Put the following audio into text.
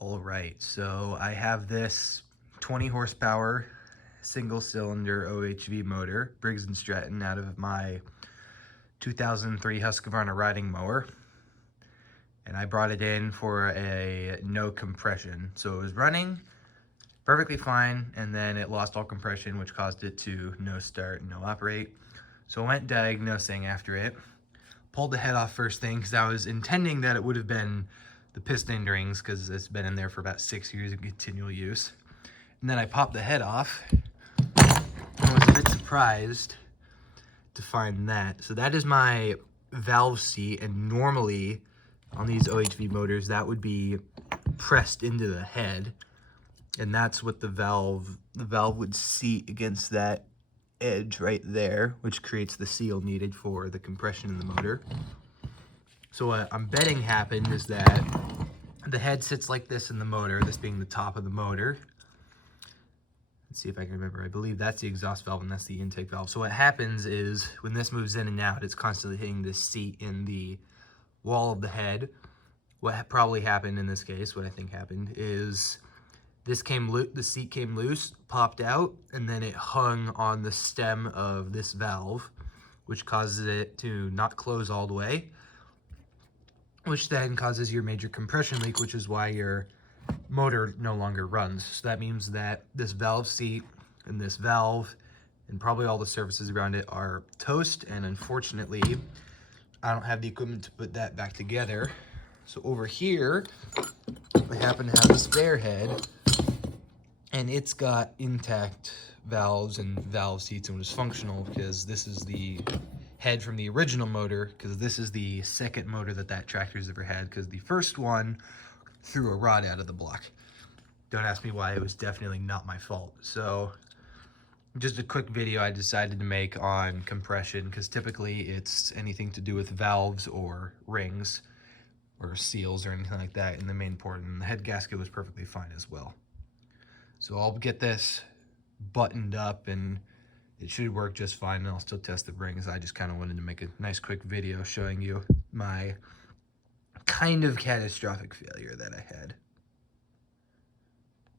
All right, so I have this 20 horsepower single cylinder OHV motor, Briggs Stratton, out of my 2003 Husqvarna riding mower. And I brought it in for a no compression. So it was running perfectly fine, and then it lost all compression, which caused it to no start, no operate. So I went diagnosing after it, pulled the head off first thing, because I was intending that it would have been the piston rings, because it's been in there for about 6 years of continual use. And then I popped the head off and was a bit surprised to find that. So that is my valve seat, and normally on these OHV motors that would be pressed into the head, and that's what the valve would seat against that edge right there, which creates the seal needed for the compression in the motor. So what I'm betting happened is that the head sits like this in the motor, this being the top of the motor. Let's see if I can remember. I believe that's the exhaust valve and that's the intake valve. So what happens is when this moves in and out, it's constantly hitting this seat in the wall of the head. What probably happened in this case, what I think happened, is this the seat came loose, popped out, and then it hung on the stem of this valve, which causes it to not close all the way, which then causes your major compression leak, which is why your motor no longer runs. So that means that this valve seat and this valve and probably all the surfaces around it are toast, and unfortunately I don't have the equipment to put that back together. So over here I happen to have a spare head, and it's got intact valves and valve seats and was functional, because this is the head from the original motor, because this is the second motor that tractor's ever had, because the first one threw a rod out of the block. Don't ask me why, it was definitely not my fault. So just a quick video I decided to make on compression, because typically it's anything to do with valves or rings or seals or anything like that in the main port, and the head gasket was perfectly fine as well. So I'll get this buttoned up and it should work just fine, and I'll still test the rings. I just kind of wanted to make a nice quick video showing you my kind of catastrophic failure that I had.